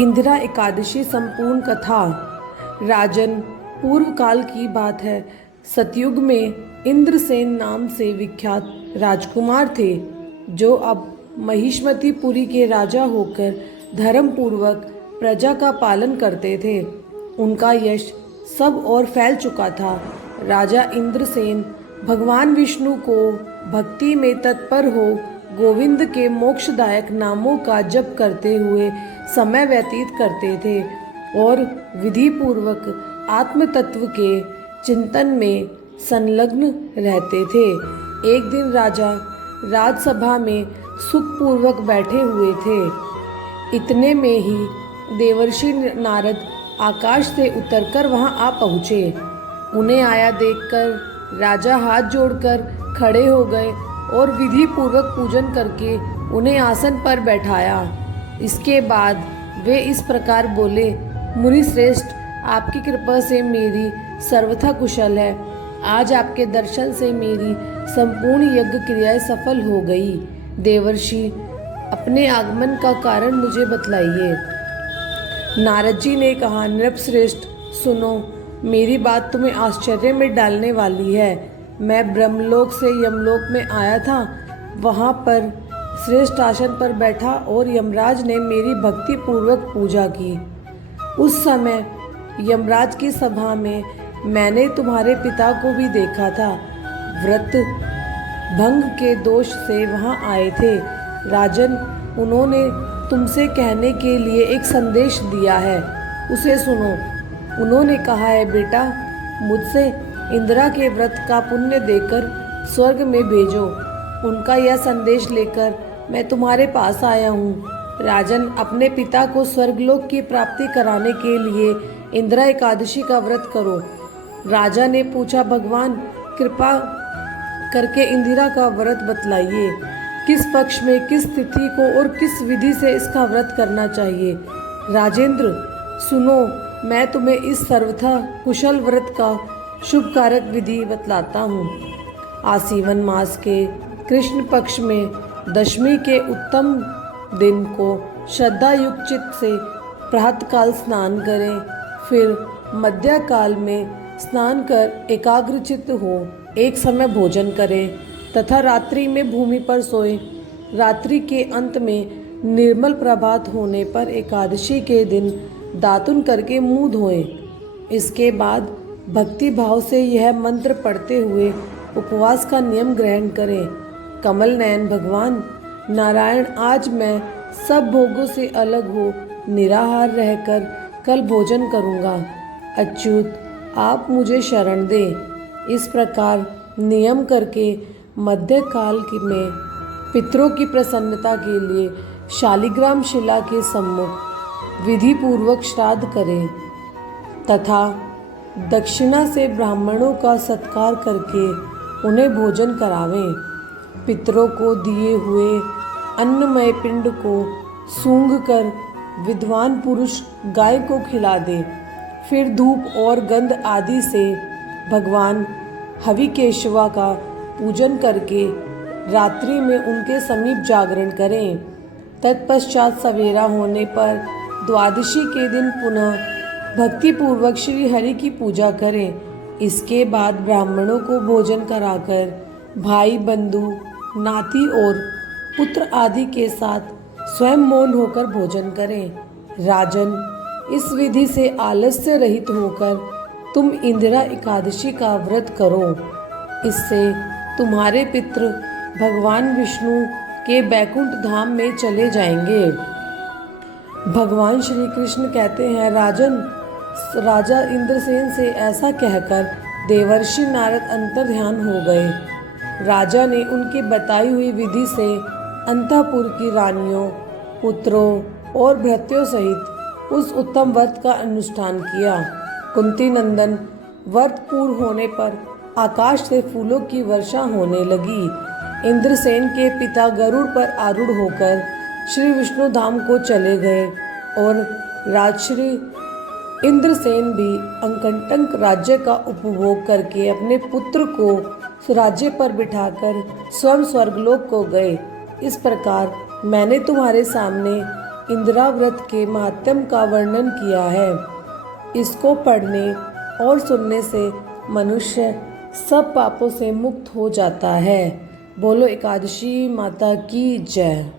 इंदिरा एकादशी संपूर्ण कथा। राजन, पूर्व काल की बात है। सतयुग में इंद्रसेन नाम से विख्यात राजकुमार थे, जो अब महिष्मतीपुरी के राजा होकर धर्म पूर्वक प्रजा का पालन करते थे। उनका यश सब ओर फैल चुका था। राजा इंद्रसेन भगवान विष्णु को भक्ति में तत्पर हो गोविंद के मोक्षदायक नामों का जप करते हुए समय व्यतीत करते थे और विधि पूर्वक आत्म तत्व के चिंतन में संलग्न रहते थे। एक दिन राजा राजसभा में सुखपूर्वक बैठे हुए थे। इतने में ही देवर्षि नारद आकाश से उतरकर वहां आ पहुँचे। उन्हें आया देखकर राजा हाथ जोड़कर खड़े हो गए और विधि पूर्वक पूजन करके उन्हें आसन पर बैठाया। इसके बाद वे इस प्रकार बोले, मुनि श्रेष्ठ, आपकी कृपा से मेरी सर्वथा कुशल है। आज आपके दर्शन से मेरी संपूर्ण यज्ञ क्रियाएं सफल हो गई। देवर्षि, अपने आगमन का कारण मुझे बतलाइए। नारद जी ने कहा, नृपश्रेष्ठ सुनो, मेरी बात तुम्हें आश्चर्य में डालने वाली है। मैं ब्रह्मलोक से यमलोक में आया था। वहाँ पर श्रेष्ठ आसन पर बैठा और यमराज ने मेरी भक्ति पूर्वक पूजा की। उस समय यमराज की सभा में मैंने तुम्हारे पिता को भी देखा था। व्रत भंग के दोष से वहाँ आए थे। राजन, उन्होंने तुमसे कहने के लिए एक संदेश दिया है, उसे सुनो। उन्होंने कहा है, बेटा, मुझसे इंदिरा के व्रत का पुण्य देकर स्वर्ग में भेजो। उनका यह संदेश लेकर मैं तुम्हारे पास आया हूँ। राजन, अपने पिता को स्वर्गलोक की प्राप्ति कराने के लिए इंदिरा एकादशी का व्रत करो। राजा ने पूछा, भगवान, कृपा करके इंदिरा का व्रत बतलाइए। किस पक्ष में, किस तिथि को और किस विधि से इसका व्रत करना चाहिए? राजेंद्र, सुनो, मैं तुम्हें इस सर्वथा कुशल व्रत का शुभ कारक विधि बतलाता हूँ। आसीवन मास के कृष्ण पक्ष में दशमी के उत्तम दिन को श्रद्धा युक्त चित्त से प्रातःकाल स्नान करें। फिर मध्य काल में स्नान कर एकाग्रचित्त हो एक समय भोजन करें तथा रात्रि में भूमि पर सोएं। रात्रि के अंत में निर्मल प्रभात होने पर एकादशी के दिन दातुन करके मुंह धोएं। इसके बाद भक्ति भाव से यह मंत्र पढ़ते हुए उपवास का नियम ग्रहण करें। कमल नयन भगवान नारायण, आज मैं सब भोगों से अलग हो निराहार रहकर कल भोजन करूँगा। अच्युत, आप मुझे शरण दें। इस प्रकार नियम करके मध्यकाल में पितरों की प्रसन्नता के लिए शालिग्राम शिला के सम्मुख विधि पूर्वक श्राद्ध करें तथा दक्षिणा से ब्राह्मणों का सत्कार करके उन्हें भोजन करावें। पितरों को दिए हुए अन्नमय पिंड को सूंघ कर विद्वान पुरुष गाय को खिला दे। फिर धूप और गंध आदि से भगवान हविकेशवा का पूजन करके रात्रि में उनके समीप जागरण करें। तत्पश्चात सवेरा होने पर द्वादशी के दिन पुनः भक्ति पूर्वक श्री हरि की पूजा करें। इसके बाद ब्राह्मणों को भोजन कराकर भाई, बंधु, नाती और पुत्र आदि के साथ स्वयं मौन होकर भोजन करें। राजन, इस विधि से आलस्य रहित होकर तुम इंदिरा एकादशी का व्रत करो। इससे तुम्हारे पितृ भगवान विष्णु के बैकुंठ धाम में चले जाएंगे। भगवान श्री कृष्ण कहते हैं, राजन, राजा इंद्रसेन से ऐसा कहकर देवर्षि नारद अंतर्ध्यान हो गए। राजा ने उनकी बताई हुई विधि से अंतःपुर की रानियों, पुत्रों और भृत्यों सहित उस उत्तम व्रत का अनुष्ठान किया। कुंती नंदन, व्रत पूर्ण होने पर आकाश से फूलों की वर्षा होने लगी। इंद्रसेन के पिता गरुड़ पर आरूढ़ होकर श्री विष्णु धाम को चले गए और राजश्री इंद्रसेन भी अंकटक राज्य का उपभोग करके अपने पुत्र को राज्य पर बिठाकर स्वयं स्वर्गलोक को गए। इस प्रकार मैंने तुम्हारे सामने इंदिरा व्रत के महात्म्य का वर्णन किया है। इसको पढ़ने और सुनने से मनुष्य सब पापों से मुक्त हो जाता है। बोलो एकादशी माता की जय।